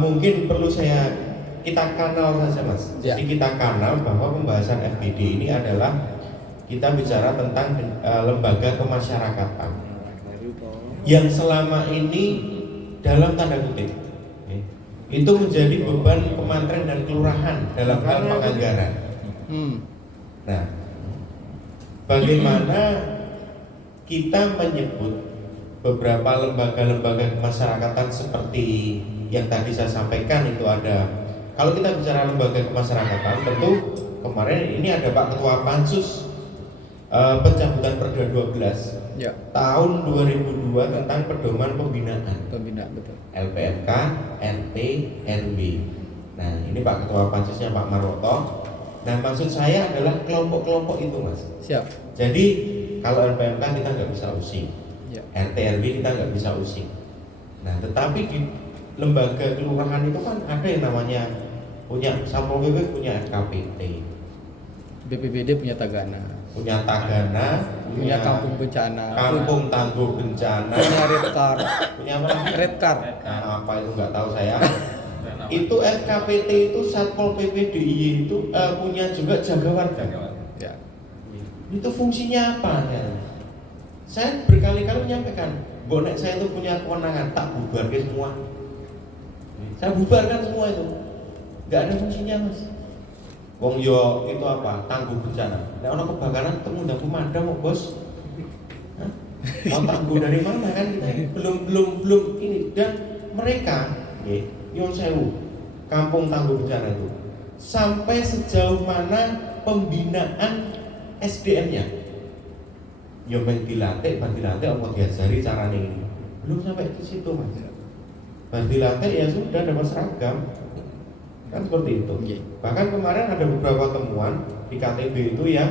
Mungkin perlu kita kanal saja Mas. Ya. Jadi kita kanal bahwa pembahasan FGD ini adalah kita bicara tentang lembaga kemasyarakatan yang selama ini dalam tanda kutip itu menjadi beban pemantren dan kelurahan dalam hal penganggaran. Nah, bagaimana kita menyebut beberapa lembaga-lembaga kemasyarakatan seperti yang tadi saya sampaikan itu ada. Kalau kita bicara lembaga kemasyarakatan, tentu kemarin ini ada Pak Ketua Pansus pencabutan Perda 12 Ya. tahun 2002 tentang pedoman pembinaan. Pembinaan, betul. LPMK, NP, NB. Nah, ini Pak Ketua Pansusnya Pak Maroto. Nah, maksud saya adalah kelompok-kelompok itu, Mas. Siap. Jadi kalau LPMK kita nggak bisa using, Ya. RT/RW kita nggak bisa using. Nah, tetapi di lembaga kelurahan itu kan ada yang namanya punya Satpol PP, punya FKPT, BPBD punya Tagana, punya Tagana, punya Kampung Bencana, Kampung Tangguh Bencana, punya Red Card, punya apa lagi? Red Card. Nah, apa itu nggak tahu saya. Itu FKPT itu Satpol PP DIY itu punya juga jaga warga. Ya. Itu fungsinya apa? Ya? Saya berkali-kali menyampaikan, bonek saya itu punya kewenangan, tak bubarkan semua. Saya bubarkan semua itu, nggak ada fungsinya Mas. Wong yo itu apa? Tangguh bencana. Nah, orang kebakaran ketemu undang pemadam kok bos. Hah? Mau tangguh dari mana kan kita belum ini. Dan mereka, Nyon Sewu, Kampung Tangguh Bencana itu, sampai sejauh mana pembinaan SDM-nya? Yo dilatih apa diajari caranya ini? Belum sampai ke situ Mas. Dilatih ya sudah dapat seragam. Kan seperti itu. Bahkan kemarin ada beberapa temuan di KTB itu yang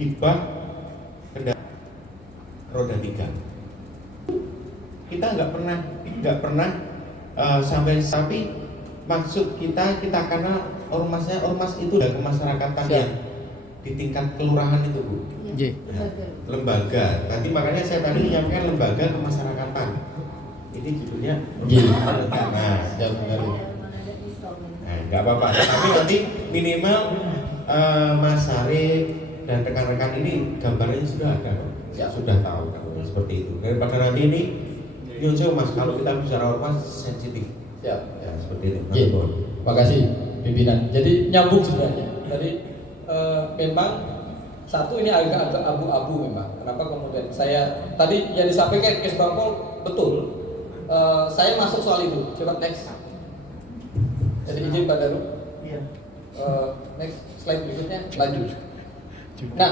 hibah kendaraan roda 3. Kita nggak pernah sampai, tapi maksud kita karena ormas itu adalah kemasyarakatan yang di tingkat kelurahan itu Bu. Ya, lembaga. Tadi makanya saya tadi menyampaikan lembaga kemasyarakatan. Ini judulnya nggak apa-apa. Tapi nanti minimal Mas Sarif dan rekan-rekan ini gambarnya sudah ada, sudah tahu seperti itu. Daripada nanti ini Yonjo Mas, kalau kita bicara ormas sensitif. Ya, seperti itu. Terima kasih pimpinan. Jadi nyambung sebenarnya. Jadi memang satu ini agak abu-abu memang. Kenapa kemudian saya tadi yang disampaikan Kes Bangpol betul. Saya masuk soal itu. Coba next. Jadi izin Pak Daru. Iya. Next slide berikutnya lanjut. Nah,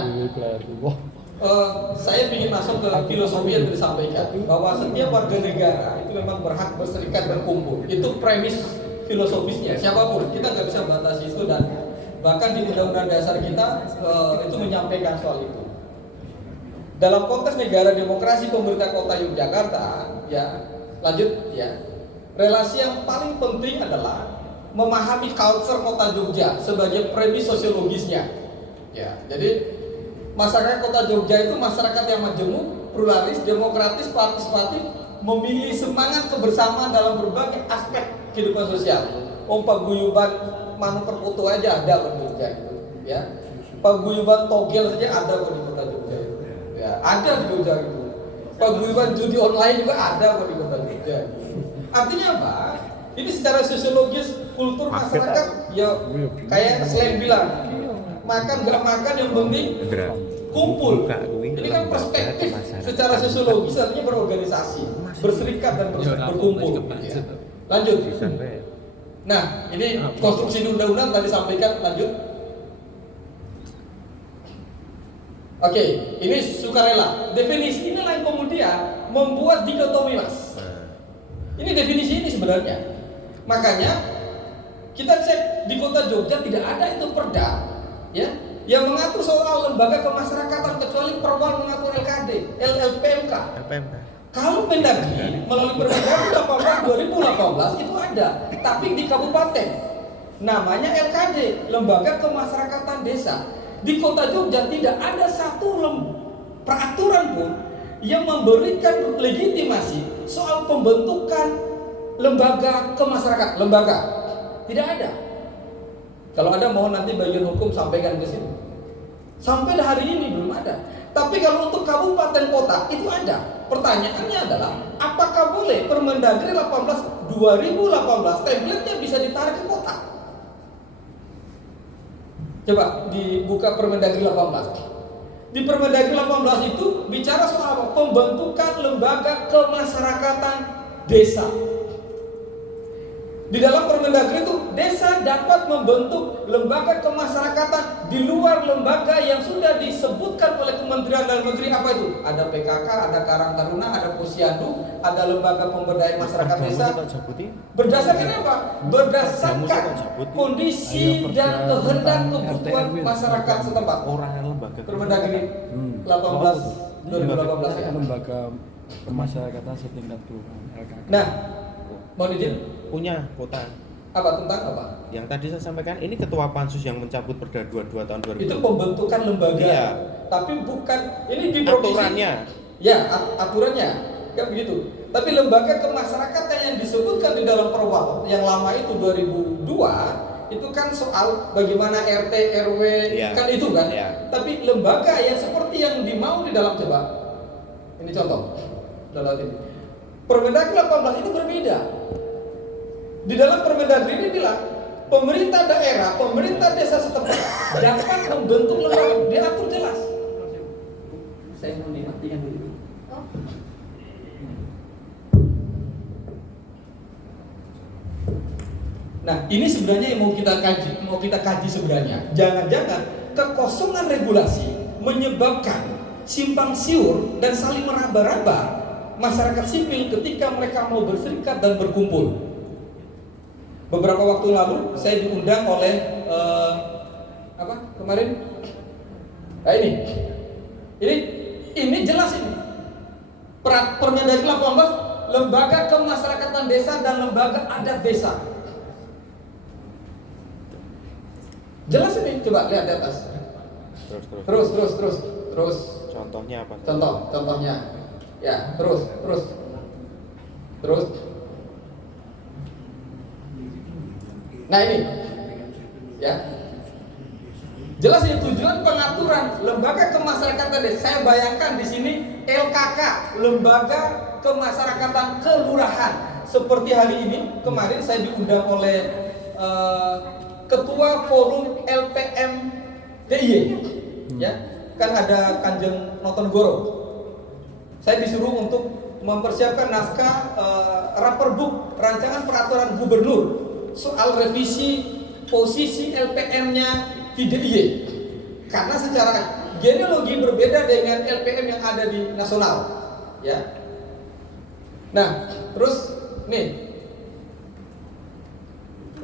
saya ingin masuk ke filosofi yang disampaikan bahwa setiap warga negara itu memang berhak berserikat dan kumpul. Itu premis filosofisnya. Siapapun kita nggak bisa membatasi itu, dan bahkan di Undang-Undang Dasar kita itu menyampaikan soal itu. Dalam konteks negara demokrasi pemerintah Kota Yogyakarta, ya lanjut ya. Relasi yang paling penting adalah memahami culture Kota Jogja sebagai premis sosiologisnya. Ya, jadi masyarakat Kota Jogja itu masyarakat yang majemuk, pluralis, demokratis, partisipatif, memiliki semangat kebersamaan dalam berbagai aspek kehidupan sosial. Paguyuban manuver foto aja ada di Jogja gitu, ya. Paguyuban togel saja ada di Kota Jogja itu. Ya, ada di Jogja itu. Paguyuban judi online juga ada di Kota Jogja. Artinya apa? Ini secara sosiologis kultur masyarakat ya kayak selain bilang makan nggak makan yang penting kumpul. Ini kan perspektif secara sosiologis, artinya berorganisasi, berserikat dan berkumpul. Ya. Lanjut. Nah, ini konstruksi undang-undang tadi sampaikan, lanjut. Oke, ini sukarela. Definisi inilah yang kemudian membuat dikotomi Mas. Ini definisi ini sebenarnya. Makanya kita cek di Kota Jogja tidak ada itu perda, ya, yang mengatur soal lembaga kemasyarakatan kecuali Perwal mengatur LPMK. Kalau Mendagri melalui Permendagri 2018 itu ada, tapi di kabupaten namanya LKD, Lembaga Kemasyarakatan Desa. Di Kota Jogja tidak ada satu peraturan pun yang memberikan legitimasi soal pembentukan lembaga ke masyarakat, lembaga tidak ada. Kalau ada mohon nanti bagian hukum sampaikan ke sini. Sampai hari ini belum ada. Tapi kalau untuk kabupaten kota itu ada. Pertanyaannya adalah apakah boleh Permendagri 18 2018 template-nya bisa ditarik ke kota? Coba dibuka Permendagri 18. Di Permendagri 18 itu bicara soal apa? Pembentukan lembaga kemasyarakatan desa. Di dalam Permendagri itu desa dapat membentuk lembaga kemasyarakatan di luar lembaga yang sudah disebutkan oleh Kementerian Dalam Negeri. Apa itu? Ada PKK, ada Karang Taruna, ada Posyandu, ada lembaga pemberdayaan masyarakat desa. Berdasarkan apa? Berdasarkan kondisi dan kehendak kebutuhan masyarakat setempat. Permendagri 18 2018 ya. Lembaga kemasyarakatan setingkat kelurahan LKK. Nah, mau izin Punya kota. apa tentang apa? Yang tadi saya sampaikan ini ketua pansus yang mencabut Perda 22 tahun 2000. Itu pembentukan lembaga. Iya. Tapi bukan ini di provinsi. Aturannya. Ya, aturannya kan begitu. Tapi lembaga kemasyarakatan yang disebutkan di dalam perwal yang lama itu 2002 itu kan soal bagaimana RT RW Iya. kan itu kan. Iya. Tapi lembaga yang seperti yang dimau di dalam coba. Ini contoh. Dalam ini. Permendagri 18 itu berbeda. Di dalam Permendagri ini bilang pemerintah daerah, pemerintah desa setempat dapat membentuk lembaga, diatur jelas. Saya mau dimatikan dulu. Nah, ini sebenarnya yang mau kita kaji sebenarnya. Jangan-jangan kekosongan regulasi menyebabkan simpang siur dan saling meraba-raba masyarakat sipil ketika mereka mau berserikat dan berkumpul. Beberapa waktu lalu saya diundang oleh apa kemarin? Nah ini jelas ini. Permendagri 18 lembaga kemasyarakatan desa dan lembaga adat desa. Jelas ini, coba lihat di atas. Terus. Contohnya apa? Contohnya. Ya, terus. Nah ini, ya, jelas ini tujuan pengaturan lembaga kemasyarakatan desa. Saya bayangkan di sini LKK, lembaga kemasyarakatan kelurahan. Seperti hari ini, kemarin saya diundang oleh Ketua Forum LPM DIY, ya, kan ada Kanjeng Notonegoro. Saya disuruh untuk mempersiapkan naskah Raperbuk rancangan peraturan gubernur soal revisi posisi LPM-nya di DIY. Karena secara genealogi berbeda dengan LPM yang ada di nasional, ya. Nah, terus nih.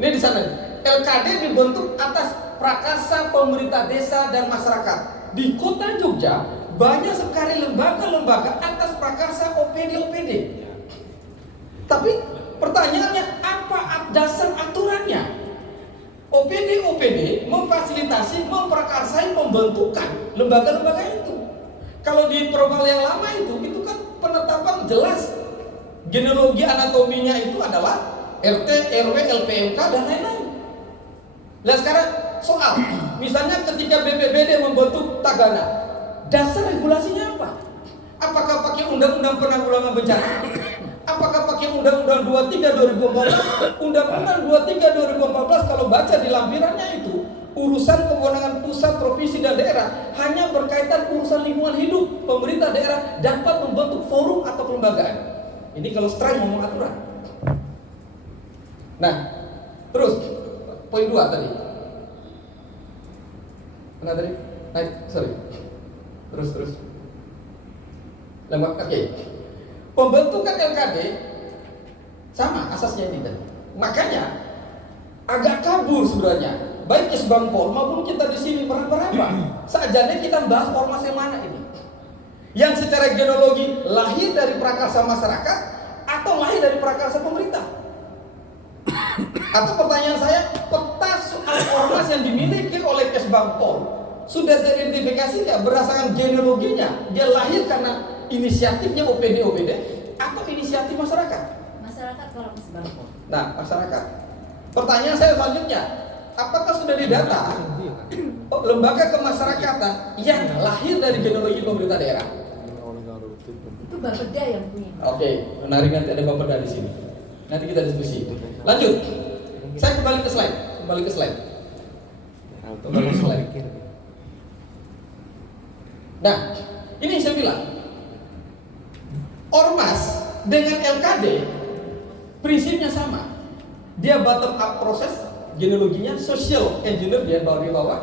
Ini di sana. LKD dibentuk atas prakarsa pemerintah desa dan masyarakat. Di Kota Jogja banyak sekali lembaga-lembaga atas prakarsa OPD. Tapi pertanyaannya apa dasar aturannya? OPD memfasilitasi, memprakarsai pembentukan lembaga-lembaga itu. Kalau di perwal yang lama itu kan penetapan jelas genealogi anatominya itu adalah RT, RW, LPMK dan lain-lain. Nah sekarang soal, misalnya ketika BPBD membentuk Tagana, dasar regulasinya apa? Apakah pakai Undang-Undang Penanggulangan Bencana? Apakah pakai Undang-Undang 23 2014? Undang-Undang 23 2014 kalau baca di lampirannya itu urusan kewenangan pusat, provinsi dan daerah hanya berkaitan urusan lingkungan hidup. Pemerintah daerah dapat membentuk forum atau kelembagaan. Ini kalau strike ngomong aturan. Nah, terus poin 2 tadi. Mana tadi? Terus. Lembaga pembentukan LKD sama asasnya ini tadi. Makanya agak kabur sebenarnya. Baik Kesbangpol maupun kita di sini berapa? Sajane kita bahas ormas yang mana ini? Yang secara genealogi lahir dari prakarsa masyarakat atau lahir dari prakarsa pemerintah? Atau pertanyaan saya, peta soal ormas yang dimiliki oleh Kesbangpol sudah teridentifikasi nggak berdasarkan genealoginya? Dia lahir karena inisiatifnya OPD atau inisiatif masyarakat? Masyarakat kalau Kesbangpol Nah, masyarakat. Pertanyaan saya selanjutnya, apakah sudah didata lembaga kemasyarakatan yang lahir dari genealogi pemerintah daerah? Itu Bapeda yang punya. Oke, menarik, nanti ada Bapeda di sini. Nanti kita diskusi. Lanjut. Saya kembali ke slide. Kembali ke slide. Nah, ini yang saya bilang. Ormas dengan LKD prinsipnya sama. Dia bottom up proses, genealoginya social engineer dia di bawah.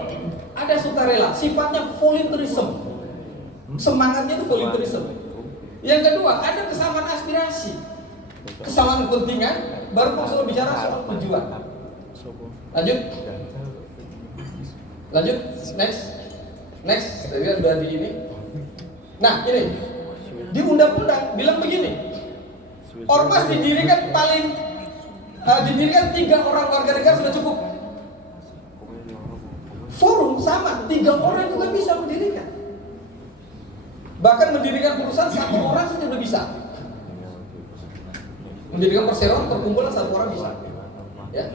Ada sukarela, sifatnya volunteerism. Semangatnya itu volunteerism. Yang kedua, ada kesamaan aspirasi, kesamaan kepentingan, baru kalau bicara soal tujuan. Lanjut. Lanjut, next. Tadi kan udah di ini. Nah, ini di undang-undang bilang begini. Ormas didirikan 3 orang warga negara sudah cukup. Forum sama, 3 orang juga bisa mendirikan. Bahkan mendirikan perusahaan 1 orang saja sudah bisa. Mendirikan perseroan, perkumpulan 1 orang bisa. Ya.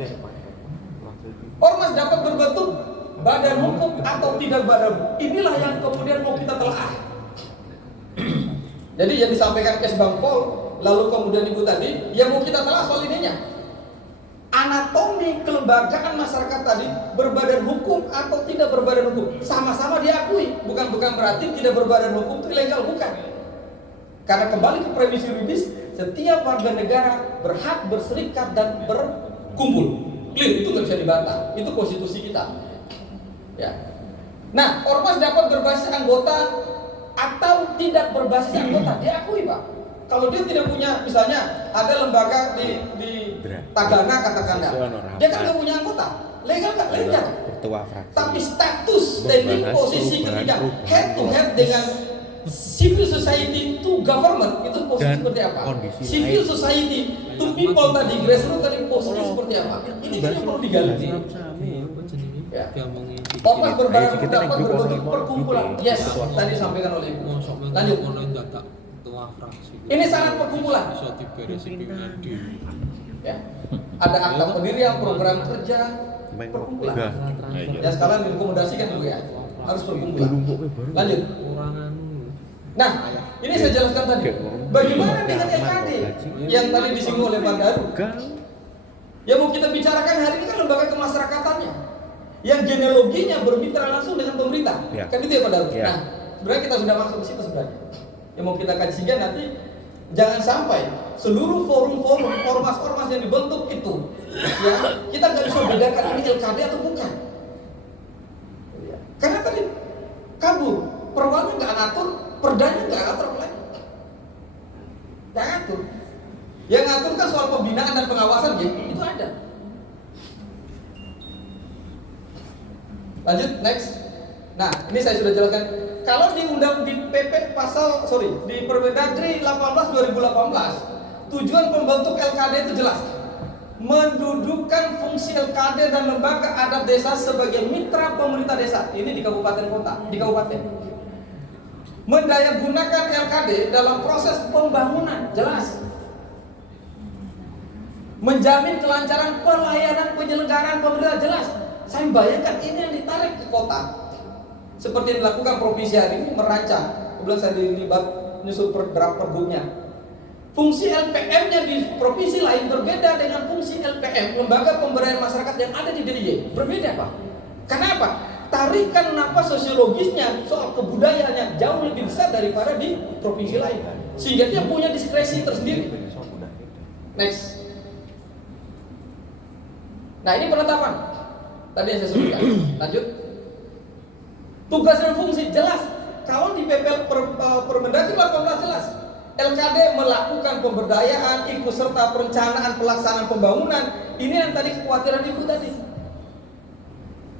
Ormas dapat berbentuk badan hukum atau tidak badan hukum. Inilah yang kemudian mau kita telaah. Jadi yang disampaikan kes Bang Paul, lalu kemudian Ibu tadi, yang mau kita telah soal ininya. Anatomi kelembagaan masyarakat tadi berbadan hukum atau tidak berbadan hukum sama-sama diakui. Bukan berarti tidak berbadan hukum itu ilegal, bukan. Karena kembali ke premis yuridis, setiap warga negara berhak berserikat dan berkumpul. Clear, itu nggak bisa dibantah. Itu konstitusi kita. Ya. Nah, ormas dapat berbasis anggota atau tidak berbasis anggota, diakui Pak. Kalau dia tidak punya, misalnya ada lembaga di Tagana katakanlah, dia kan nggak punya anggota, legal nggak? Legal. Tapi status, standing posisi ketika head to head dengan civil society to government itu posisi seperti apa? Civil society to people tadi, grassroots tadi posisi seperti apa? Ini kan yang perlu digali. Ya. Ormas berbadan dapat berbentuk perkumpulan. Yes, tadi disampaikan oleh Ibu. Lanjut. Ini syarat perkumpulan. Ya. Ada akta pendirian, program kerja, perkumpulan. Ya sekalian direkomendasikan dulu ya. Harus perkumpulan. Lanjut. Nah, ini saya jelaskan tadi. Bagaimana dengan LKD yang tadi disinggung oleh Pak Daru? Yang mau kita bicarakan hari ini kan lembaga kemasyarakatannya, yang genealoginya bermitra langsung dengan pemerintah. Ya. Kan itu ya Pak Daru. Ya. Nah, sebenarnya kita sudah masuk ke situ sebenarnya. Yang mau kita kaji sehingga nanti jangan sampai seluruh forum-forum ormas-ormas yang dibentuk itu, ya kita nggak bisa bedakan ini LKD atau bukan. Karena tadi kabur, perwalnya nggak ngatur, perdanya nggak ngatur lagi, nggak ngatur. Yang ngatur kan soal pembinaan dan pengawasan, ya itu ada. Lanjut, next. Nah, ini saya sudah jelaskan. Kalau di PP di Permendagri 18 2018, tujuan pembentuk LKD itu jelas. Mendudukkan fungsi LKD dan lembaga adat desa sebagai mitra pemerintah desa. Ini di kabupaten kota, di kabupaten. Mendayagunakan LKD dalam proses pembangunan, jelas. Menjamin kelancaran pelayanan penyelenggaraan pemerintah, jelas. Saya bayangkan ini yang ditarik ke kota. Seperti yang dilakukan provinsi hari ini merancang, kemudian saya dilibat menyusun draft pergubnya. Fungsi LPM-nya di provinsi lain berbeda dengan fungsi LPM, lembaga pemberdayaan masyarakat yang ada di DIY. Berbeda Pak. Kenapa? Tarikan nafas sosiologisnya soal kebudayaannya jauh lebih besar daripada di provinsi lain. Sehingga dia punya diskresi tersendiri. Next. Nah ini penetapan. Tadi yang saya sebutkan. Lanjut. Tugas dan fungsi jelas. Kalau di PP Permendagri 18 jelas. LKD melakukan pemberdayaan, ikut serta perencanaan pelaksanaan pembangunan. Ini yang tadi kekhawatiran Ibu tadi.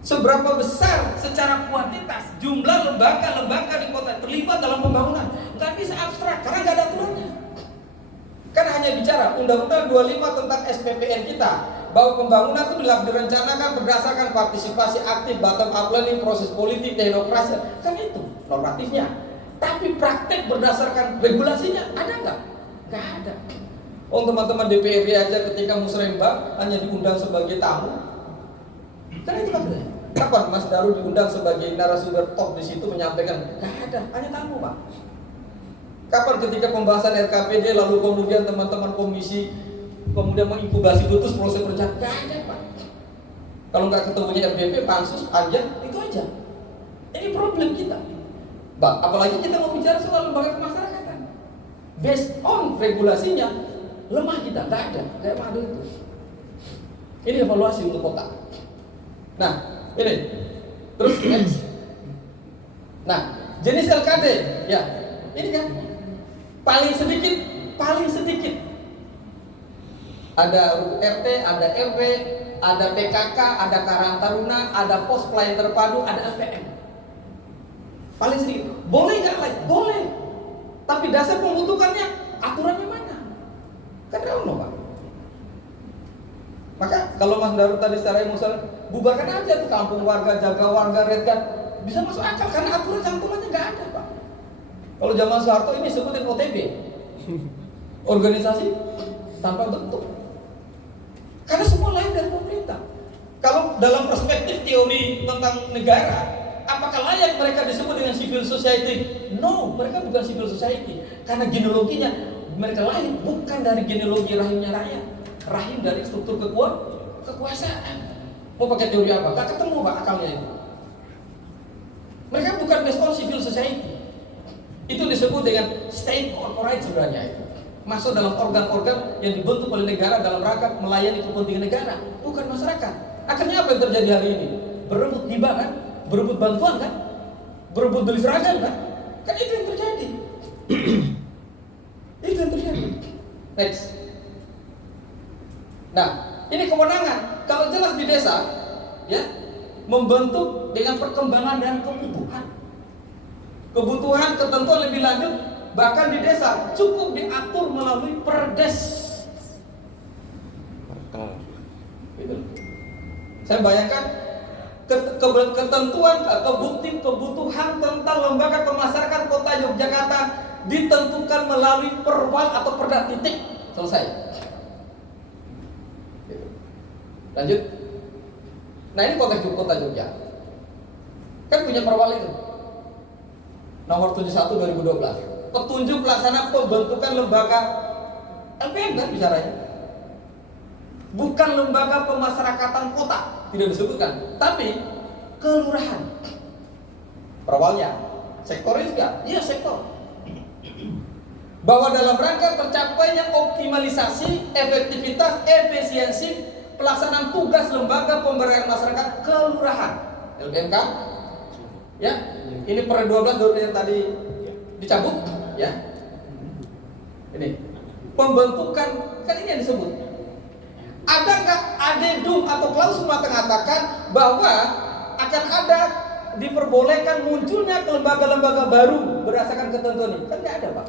Seberapa besar secara kuantitas jumlah lembaga-lembaga di kota terlibat dalam pembangunan? Nggak bisa abstrak karena nggak ada aturannya. Kan hanya bicara Undang-Undang 25 tentang SPPN kita, bahwa pembangunan itu direncanakan berdasarkan partisipasi aktif, bottom up planning, proses politik, teknokrasi, kan itu normatifnya. Tapi praktek berdasarkan regulasinya ada nggak? Nggak ada. Oh, teman-teman DPRD aja ketika musrembang hanya diundang sebagai tamu. Kan itu maksudnya. Kapan Mas Daru diundang sebagai narasumber top di situ menyampaikan? Gak ada, hanya tamu, Pak. Kapan ketika pembahasan RKPD lalu kemudian teman-teman komisi kemudian menginkubasi terus proses perencanaan? Gak ada, Pak. Kalau nggak ketemunya RDP, pansus, aja, itu aja. Ini problem kita. Pak, apalagi kita mau bicara soal lembaga kemasyarakatan. Based on regulasinya, lemah kita, nggak ada itu. Ini evaluasi untuk kota. Nah, ini terus next. Nah, jenis LKD, ya, ini kan paling sedikit. Ada RT, ada RW, ada PKK, ada Karang Taruna, ada pos pelayan terpadu, ada LPM. Paling sedikit. Boleh nggak like? Boleh. Tapi dasar pembentukannya, aturannya mana? Kan rano, Pak. Maka kalau Mas Daru tadi secara emosional, bubarkan aja tuh kampung warga, jaga warga, redkan. Bisa masuk akal karena aturan cantumannya nggak ada, Pak. Kalau zaman Soeharto ini sebutin OTB, organisasi tanpa bentuk. Karena semua lain dari pemerintah. Kalau dalam perspektif teori tentang negara, apakah layak mereka disebut dengan civil society? No, mereka bukan civil society. Karena genealoginya mereka lain, bukan dari genealogi rahimnya rakyat, rahim dari struktur kekuasaan. Mau pakai teori apa? Gak ketemu, Pak, akalnya itu. Mereka bukan based on civil society. Itu disebut dengan state corporate sebenarnya itu. Masuk dalam organ-organ yang dibentuk oleh negara dalam rangka melayani kepentingan negara, bukan masyarakat. Akhirnya apa yang terjadi hari ini? Berebut hibah kan? Berebut bantuan kan? Berebut beli seragam kan? Kan itu yang terjadi. Itu yang terjadi. Next. Nah, ini kewenangan. Kalau jelas di desa, ya, membentuk dengan perkembangan dan kebutuhan. Kebutuhan ketentuan lebih lanjut, bahkan di desa cukup diatur melalui perdes. Gitu. Saya bayangkan ketentuan kebutuhan tentang lembaga pemasyarakatan Kota Yogyakarta ditentukan melalui perwal atau perda, titik, selesai. Gitu. Lanjut. Nah, ini konteks Kota Jogja. Kan punya perwal itu. Nomor 71 2012. Petunjuk pelaksana pembentukan lembaga LPM kan bicaranya. Bukan lembaga pemasyarakatan kota, tidak disebutkan, tapi kelurahan. Perwalnya, sektoris enggak? Iya, sektor. Bahwa dalam rangka tercapainya optimalisasi, efektivitas, efisiensi pelaksanaan tugas lembaga pemberdayaan masyarakat kelurahan, LPMK. Ya, ini per 12 yang tadi dicabut, ya. Ini pembentukan, kan ini yang disebut. Ada nggak adendum atau klausul mengatakan bahwa akan ada diperbolehkan munculnya lembaga-lembaga baru berdasarkan ketentuan ini? Kan nggak ada, Pak.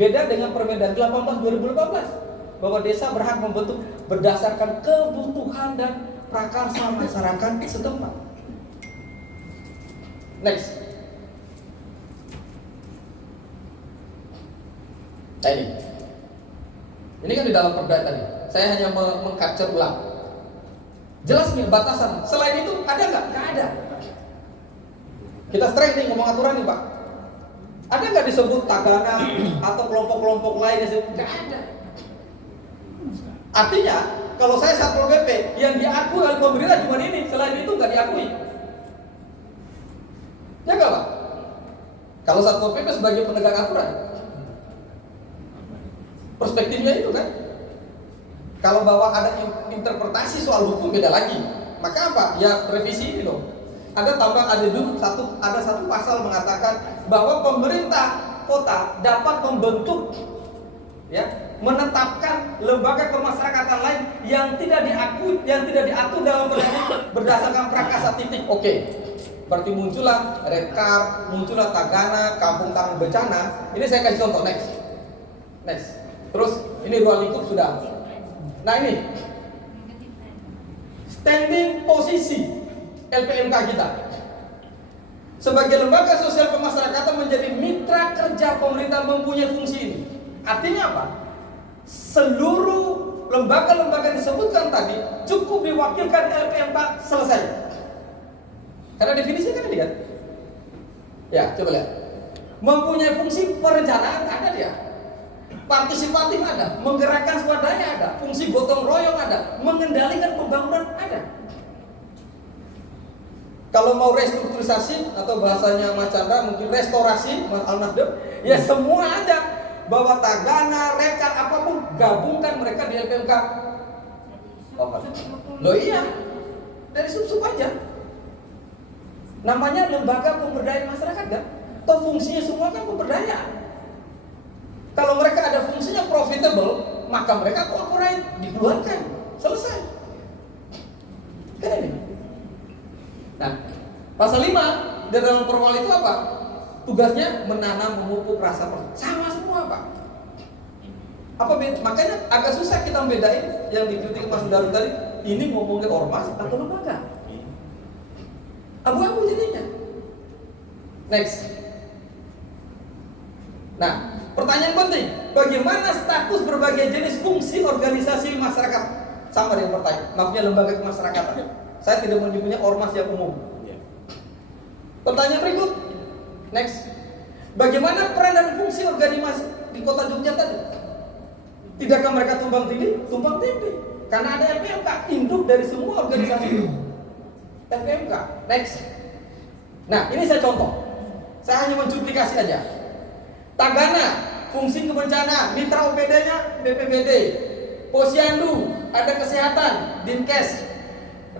Beda dengan Permendagri 18 2018 bahwa desa berhak membentuk berdasarkan kebutuhan dan prakarsa masyarakat setempat. Next. Nah, ini kan di dalam perda tadi. Saya hanya mengcapture ulang. Jelas nih batasan. Selain itu ada nggak? Nggak ada. Kita straight nih ngomong aturan nih, Pak. Ada nggak disebut tagana atau kelompok-kelompok lain? Nggak ada. Artinya kalau saya Satpol PP yang diakui oleh pemerintah cuma ini, selain itu nggak diakui. Ya nggak, Pak? Kalau Satpol PP sebagai penegak aturan, perspektifnya itu kan. Kalau bahwa ada interpretasi soal hukum beda lagi. Maka apa? Ya revisi ini dong. Ada tambah ada satu pasal mengatakan bahwa pemerintah kota dapat membentuk, ya, menetapkan lembaga kemasyarakatan lain yang tidak diakui, yang tidak diatur dalam berdasarkan prakarsa titik. Oke. Berarti muncullah Redcard, muncullah Tagana, Kampung Tangguh Bencana. Ini saya kasih contoh, next. Terus ini ruang lingkup sudah. Nah, ini standing posisi LPMK kita sebagai lembaga sosial pemasyarakatan menjadi mitra kerja pemerintah mempunyai fungsi ini. Artinya apa? seluruh lembaga-lembaga yang disebutkan tadi cukup diwakilkan LPMK, selesai. Karena definisinya kan ini kan. Ya, coba lihat. Mempunyai fungsi perencanaan ada dia. Partisipatif ada, menggerakkan swadaya ada, fungsi gotong royong ada, mengendalikan pembangunan ada. Kalau mau restrukturisasi atau bahasanya Mas Chandra mungkin restorasi, Mas Al-Nasdem, ya semua ada. Bahwa Tagana, Rekan, apapun, gabungkan mereka di LPMK. Loh iya, dari sub-sub aja. Namanya lembaga pemberdayaan masyarakat kan? Toh fungsinya semua kan pemberdayaan. Kalau mereka ada fungsinya profitable, maka mereka corporate, dikeluarkan, selesai. Kan ini. Nah, pasal 5 di dalam perwal itu apa? Tugasnya menanam, memupuk rasa percaya. Sama semua, Pak. Makanya agak susah kita membedain yang dikritik Mas Daru tadi. Ini ngomongin ormas atau lembaga. Abu-abu jadinya. Next. Nah, pertanyaan penting, bagaimana status berbagai jenis fungsi organisasi masyarakat? Sama dengan pertanyaan, maksudnya lembaga kemasyarakatan. Saya tidak menyebutnya ormas yang umum. Pertanyaan berikut, next. Bagaimana peran dan fungsi organisasi di kota Jogja tadi? Tidakkah mereka tumbang tindih? Tumbang tindih. Karena ada LPMK, induk dari semua organisasi itu. LPMK, next. Nah, ini saya contoh. Saya hanya mencuplikasi aja. Tagana, fungsi kebencanaan, mitra OPD-nya BPBD. Posyandu, ada kesehatan, Dinkes.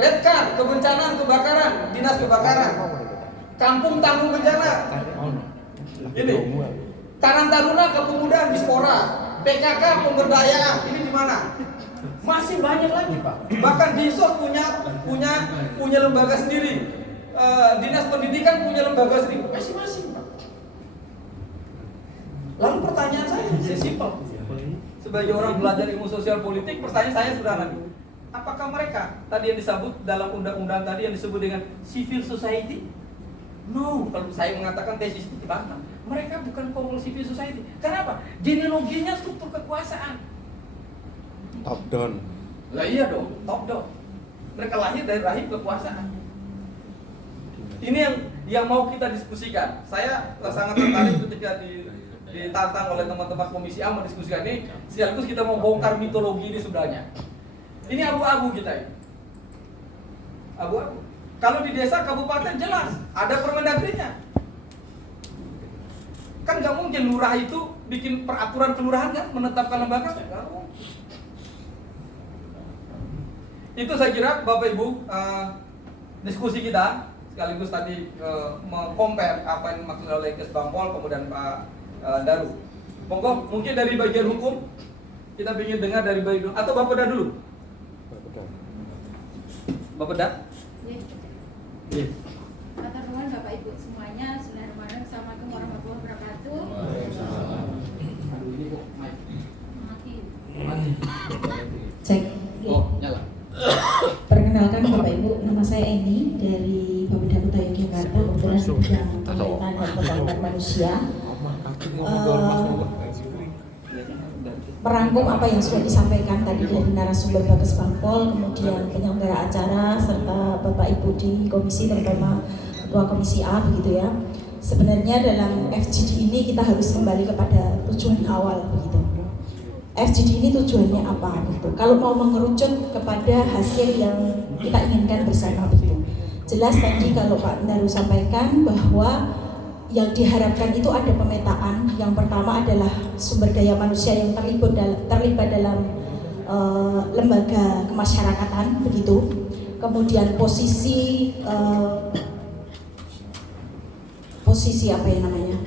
Redcard, kebencanaan kebakaran, Dinas Kebakaran. Kampung Tangguh Bencana. Ini. Karang Taruna Kepemudaan Dispora. PKK pemberdayaan. Ini di mana? Masih banyak lagi, Pak. Bahkan Dinsos punya lembaga sendiri. Dinas Pendidikan punya lembaga sendiri. Masing-masing, Pak. Lalu pertanyaan saya simpel. Sebagai orang belajar ilmu sosial politik, pertanyaan saya sederhana. Apakah mereka tadi yang disebut dalam undang-undang tadi yang disebut dengan civil society? No, kalau saya mengatakan tesis itu dibantah. Mereka bukan komunitas civil society. Kenapa? Genealoginya struktur kekuasaan. Top down. Lah iya dong, top down. Mereka lahir dari rahim kekuasaan. Ini yang mau kita diskusikan. Saya sangat tertarik ketika ditantang oleh teman-teman Komisi A mendiskusikan ini. Sekaligus kita mau bongkar mitologi ini sebenarnya. Ini abu-abu kita ini. Abu-abu. Kalau di desa kabupaten jelas ada permendagrinya. Kan nggak mungkin lurah itu bikin peraturan kelurahan kan menetapkan lembaga. Nggak mungkin. Itu saya kira Bapak Ibu diskusi kita sekaligus tadi meng-compare apa yang dimaksud oleh Kes Bangpol kemudian Pak Daru. Monggo mungkin dari bagian hukum kita ingin dengar dari bagian atau Bapak Dah dulu. Bapak Dah. Yes. Atur nuhun Bapak Ibu semuanya, Bismillahirrahmanirrahim. Assalamualaikum warahmatullahi wabarakatuh. Cek. Oh, nyala. Perkenalkan Bapak Ibu, nama saya Eni dari Bapeda Kota Yogyakarta, kebetulan bidang pemerintahan dan pembangunan manusia. Merangkum apa yang sudah disampaikan tadi dari narasumber Bagas Bangpol, kemudian penyelenggara acara serta Bapak Ibu di komisi, terutama Ketua Komisi A begitu ya. Sebenarnya dalam FGD ini kita harus kembali kepada tujuan awal begitu. FGD ini tujuannya apa begitu? Kalau mau mengerucut kepada hasil yang kita inginkan bersama begitu. Jelas tadi kalau Pak Daru sampaikan bahwa yang diharapkan itu ada pemetaan. Yang pertama adalah sumber daya manusia yang terlibat dalam lembaga kemasyarakatan begitu. Kemudian posisi apa ya namanya?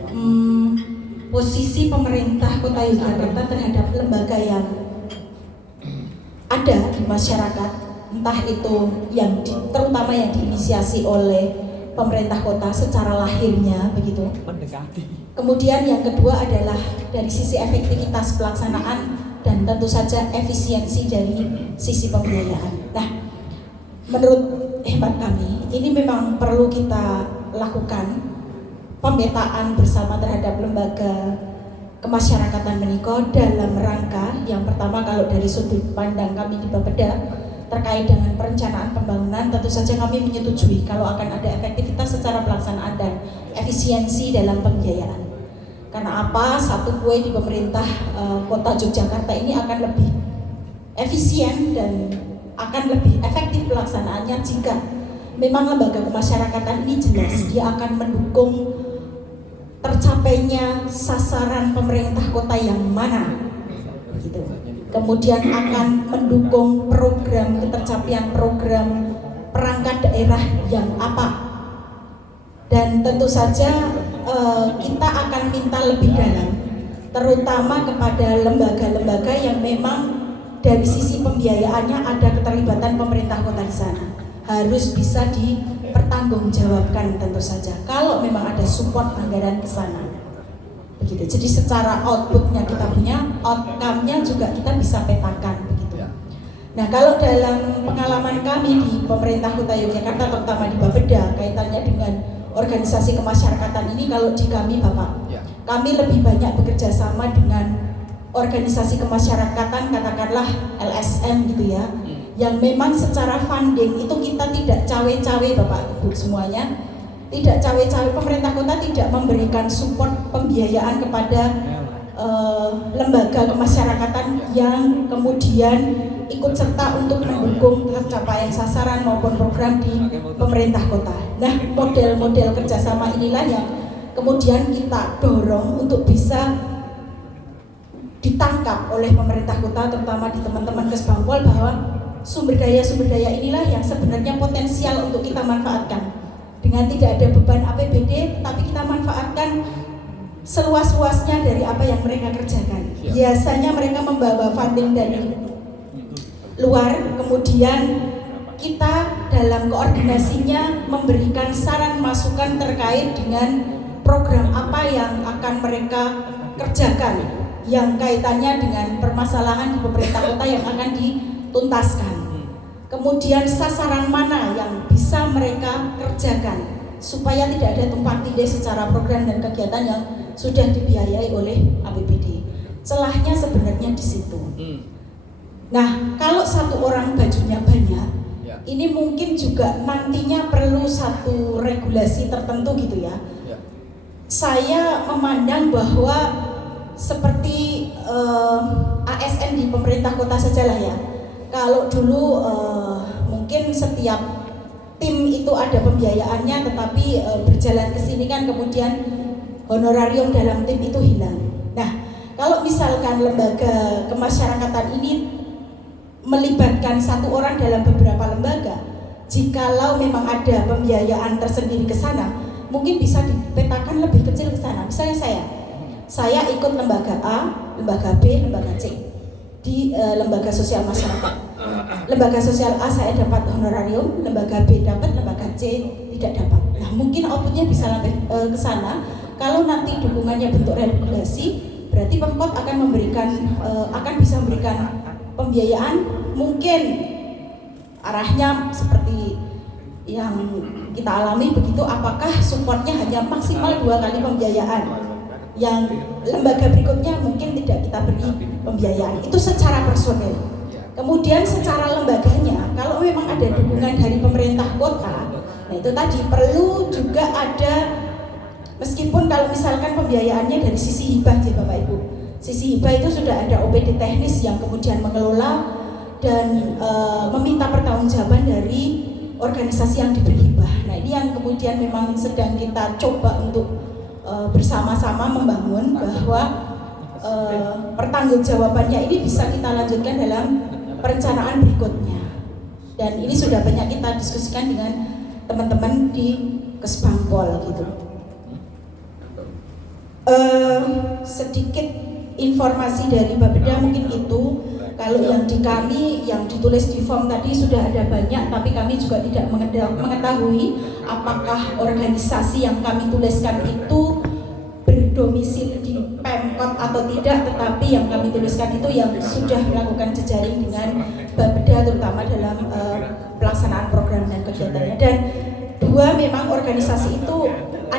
Posisi pemerintah Kota Yogyakarta terhadap lembaga yang ada di masyarakat, entah itu terutama yang diinisiasi oleh pemerintah kota secara lahirnya begitu. Kemudian yang kedua adalah dari sisi efektivitas pelaksanaan dan tentu saja efisiensi dari sisi pembiayaan. Nah, menurut hemat kami ini memang perlu kita lakukan pemetaan bersama terhadap lembaga kemasyarakatan menika dalam rangka yang pertama, kalau dari sudut pandang kami di Bapeda terkait dengan perencanaan pembangunan, tentu saja kami menyetujui kalau akan ada efektivitas secara pelaksanaan dan efisiensi dalam pembiayaan. Karena apa? Satu kue di pemerintah Kota Yogyakarta ini akan lebih efisien dan akan lebih efektif pelaksanaannya jika memang lembaga kemasyarakatan ini jelas dia akan mendukung tercapainya sasaran pemerintah kota yang mana, gitu. Kemudian akan mendukung program ketercapaian program perangkat daerah yang apa, dan tentu saja kita akan minta lebih dalam, terutama kepada lembaga-lembaga yang memang dari sisi pembiayaannya ada keterlibatan pemerintah kota di sana, harus bisa dipertanggungjawabkan tentu saja kalau memang ada support anggaran ke sana. Begitu. Jadi secara outputnya kita punya, outcome-nya juga kita bisa petakan begitu. Nah, kalau dalam pengalaman kami di pemerintah Kota Yogyakarta, terutama di Bapeda, kaitannya dengan organisasi kemasyarakatan ini, kalau di kami Bapak, kami lebih banyak bekerja sama dengan organisasi kemasyarakatan, katakanlah LSM gitu ya, yang memang secara funding itu kita tidak cawe-cawe Bapak Ibu semuanya, tidak cawe-cawe, pemerintah kota tidak memberikan support pembiayaan kepada lembaga kemasyarakatan yang kemudian ikut serta untuk mendukung tercapaian sasaran maupun program di pemerintah kota. Nah, model-model kerjasama inilah yang kemudian kita dorong untuk bisa ditangkap oleh pemerintah kota, terutama di teman-teman Kesbangpol, bahwa sumber daya inilah yang sebenarnya potensial untuk kita manfaatkan dengan tidak ada beban APBD, tapi kita manfaatkan seluas-luasnya dari apa yang mereka kerjakan. Biasanya mereka membawa funding dari luar, kemudian kita dalam koordinasinya memberikan saran masukan terkait dengan program apa yang akan mereka kerjakan yang kaitannya dengan permasalahan di pemerintah kota yang akan dituntaskan. Kemudian sasaran mana yang bisa mereka kerjakan supaya tidak ada tumpang tindih secara program dan kegiatan yang sudah dibiayai oleh APBD. Celahnya sebenarnya di situ. Nah, kalau satu orang bajunya banyak, ini mungkin juga nantinya perlu satu regulasi tertentu gitu ya. Saya memandang bahwa seperti ASN di pemerintah kota sajalah ya. Kalau dulu mungkin setiap tim itu ada pembiayaannya, tetapi berjalan ke sini kan kemudian honorarium dalam tim itu hilang. Nah, kalau misalkan lembaga kemasyarakatan ini melibatkan satu orang dalam beberapa lembaga, jikalau memang ada pembiayaan tersendiri ke sana, mungkin bisa dipetakan lebih kecil ke sana. Misalnya saya ikut lembaga A, lembaga B, lembaga C di lembaga sosial masyarakat. Lembaga sosial A saya dapat honorarium, lembaga B dapat, lembaga C tidak dapat. Nah, mungkin outputnya bisa sampai ke sana. Kalau nanti dukungannya bentuk regulasi, berarti Pemkot akan akan bisa memberikan pembiayaan, mungkin arahnya seperti yang kita alami begitu. Apakah supportnya hanya maksimal 2 kali pembiayaan, yang lembaga berikutnya mungkin tidak kita beri pembiayaan, itu secara personel. Kemudian secara lembaganya, kalau memang ada dukungan dari pemerintah kota, nah itu tadi perlu juga ada, meskipun kalau misalkan pembiayaannya dari sisi hibah ya Bapak Ibu, sisi hibah itu sudah ada OPD teknis yang kemudian mengelola dan meminta pertanggungjawaban dari organisasi yang diberi hibah. Nah, ini yang kemudian memang sedang kita coba untuk bersama-sama membangun bahwa pertanggungjawabannya ini bisa kita lanjutkan dalam perencanaan berikutnya. Dan ini sudah banyak kita diskusikan dengan teman-teman di Kesbangpol gitu. Sedikit informasi dari Bapeda mungkin itu. Kalau yang di kami, yang ditulis di form tadi sudah ada banyak, tapi kami juga tidak mengetahui apakah organisasi yang kami tuliskan itu berdomisili di Pemkot atau tidak, tetapi yang kami tuliskan itu yang sudah melakukan jejaring dengan Bapeda terutama dalam pelaksanaan program dan kegiatannya. Dan 2, memang organisasi itu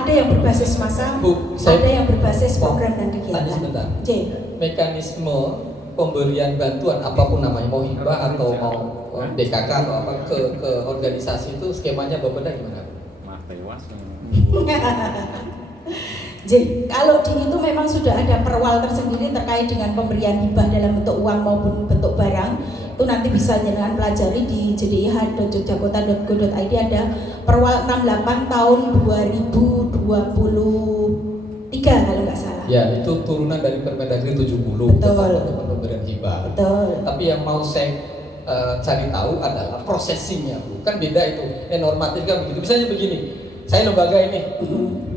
Ada yang berbasis masa, Bu, ada yang berbasis program dan Tanya kegiatan. sebentar. J. Mekanisme pemberian bantuan apapun namanya, mau hibah atau mau DKK atau apa ke organisasi itu skemanya Bapeda gimana? J. Kalau di itu memang sudah ada perwal tersendiri terkait dengan pemberian hibah dalam bentuk uang maupun bentuk barang. Itu nanti bisa jangan pelajari di jdih.jogjakota.go.id, ada perwal 68 tahun 2023 kalau nggak salah. Ya, itu turunan dari Permendagri 70 Betul. tentang pemberian hibah. Betul. Tapi yang mau saya cari tahu adalah prosesinya, Bu. Kan beda itu. Normatif kan begitu. Misalnya begini, saya lembaga ini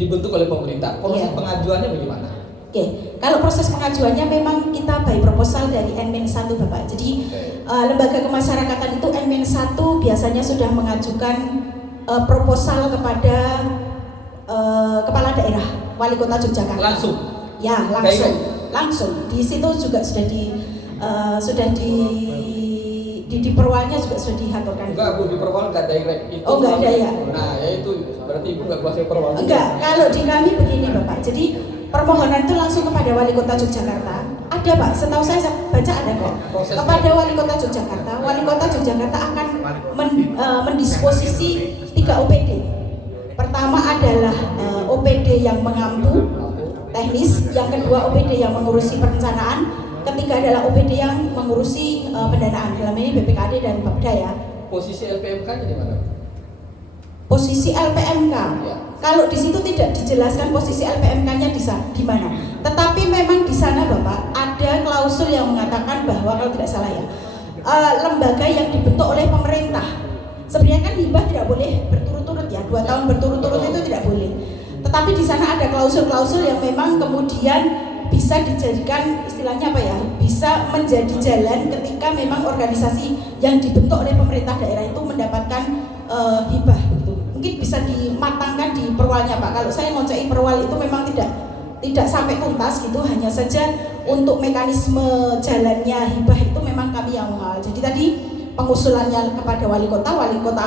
dibentuk oleh pemerintah. Proses Iya. pengajuannya bagaimana? Oke, kalau proses pengajuannya memang kita by proposal dari N-1 Bapak. Jadi lembaga kemasyarakatan itu N-1 biasanya sudah mengajukan proposal kepada kepala daerah, wali kota Yogyakarta. Langsung? Ya, langsung. Langsung. Di situ juga sudah di perwalnya juga sudah diaturkan. Enggak, Bu, di perwal enggak direct. Itu Oh, enggak ada ya? Nah, ya itu berarti Ibu enggak kuasai perwal. Enggak, kalau di kami begini Bapak. Jadi permohonan itu langsung kepada wali kota Yogyakarta. Ada Pak, setahu saya baca ada kok. Prosesnya. Kepada wali kota Yogyakarta. Wali kota Yogyakarta akan mendisposisi 3 OPD. Pertama adalah OPD yang mengampu teknis, yang kedua OPD yang mengurusi perencanaan, ketiga adalah OPD yang mengurusi pendanaan. Dalam ini BPKD dan Bapeda ya. Posisi LPMK-nya di mana? Posisi LPMK. Ya. Kalau di situ tidak dijelaskan posisi LPMK-nya di mana. Tetapi memang di sana Bapak ada klausul yang mengatakan bahwa kalau tidak salah ya, lembaga yang dibentuk oleh pemerintah. Sebenarnya kan hibah tidak boleh berturut-turut ya, 2 tahun berturut-turut itu tidak boleh. Tetapi di sana ada klausul-klausul yang memang kemudian bisa dijadikan istilahnya apa ya, bisa menjadi jalan ketika memang organisasi yang dibentuk oleh pemerintah daerah itu mendapatkan hibah gitu. Mungkin bisa dimatangkan di perwalnya Pak. Kalau saya ngocei perwal itu memang tidak sampai tuntas gitu, hanya saja untuk mekanisme jalannya hibah itu memang kami yang jadi tadi pengusulannya kepada wali kota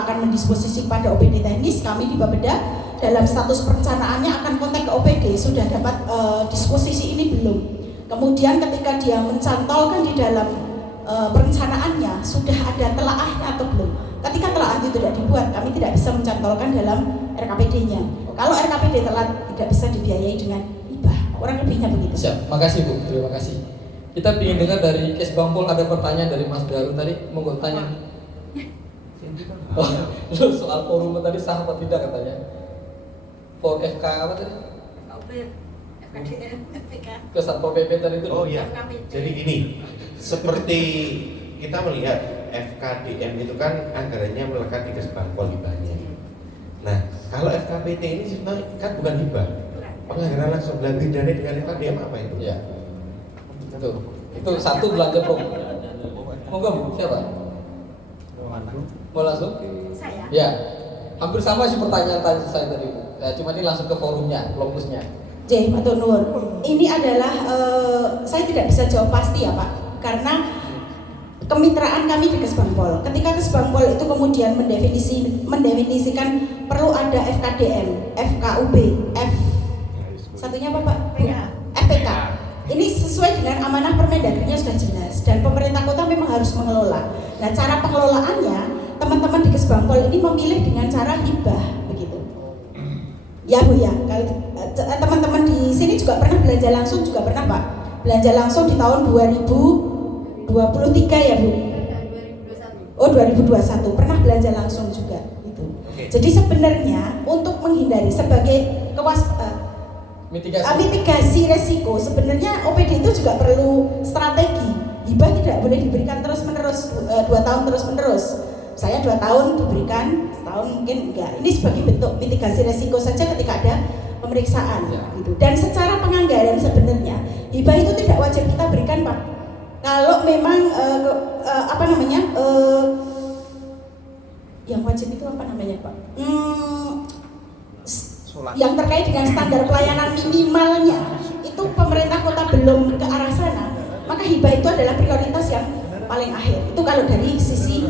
akan mendisposisi pada OPD teknis, kami di Bapeda dalam status perencanaannya akan kontak ke OPD, sudah dapat disposisi ini belum. Kemudian ketika dia mencantolkan di dalam perencanaannya sudah ada telaahnya atau belum. Ketika telaah itu tidak dibuat, kami tidak bisa mencantolkan dalam RKPD-nya. Kalau RKPD telat tidak bisa dibiayai dengan hibah. Kurang lebihnya begitu. Siap, makasih Bu, terima kasih. Kita ingin dengar dari Kes Bangpol, ada pertanyaan dari Mas Darun tadi, monggo tanya. Oh, soal forum tadi sah apa tidak katanya? For FK apa tadi? FKDN, FPK. Ke Satpol PP tadi itu. Oh iya. Jadi gini, seperti kita melihat FKDM itu kan anggarannya melekat di Kesbangpol hibahnya. Nah, kalau FKPT ini sebenarnya kan bukan hibah, penganggaran langsung. Lah bedanya dengan FKDM apa itu? Ya. Itu satu belanja pro. Monggo Bu, siapa? Mau langsung? Saya. Ya. Hampir sama sih pertanyaan tadi saya tadi Bu. Ya, cuma ini langsung ke forumnya, lokusnya. J. Matur nuwun. Ini adalah saya tidak bisa jawab pasti ya Pak, karena kemitraan kami di Kesbangpol. Ketika Kesbangpol itu kemudian mendefinisikan perlu ada FKDM, FKUB, satunya apa Pak? FPK. Ini sesuai dengan amanah Permendagri-nya sudah jelas dan pemerintah kota memang harus mengelola. Nah, cara pengelolaannya teman-teman di Kesbangpol ini memilih dengan cara hibah begitu. Ya Bu ya, kalau teman-teman di sini juga pernah belanja langsung juga pernah Pak. Belanja langsung di tahun 2023 ya Bu. 2021. Oh 2021 pernah belanja langsung juga itu. Jadi sebenarnya untuk menghindari sebagai mitigasi resiko, sebenarnya OPD itu juga perlu strategi. Hibah tidak boleh diberikan terus menerus 2 tahun terus menerus. Saya 2 tahun diberikan, setahun mungkin enggak. Ini sebagai bentuk mitigasi resiko saja ketika ada pemeriksaan gitu. Dan secara penganggaran sebenarnya hibah itu tidak wajib kita berikan Pak. Kalau memang yang wajib itu apa namanya Pak? Yang terkait dengan standar pelayanan minimalnya itu pemerintah kota belum ke arah sana, maka hibah itu adalah prioritas yang paling akhir. Itu kalau dari sisi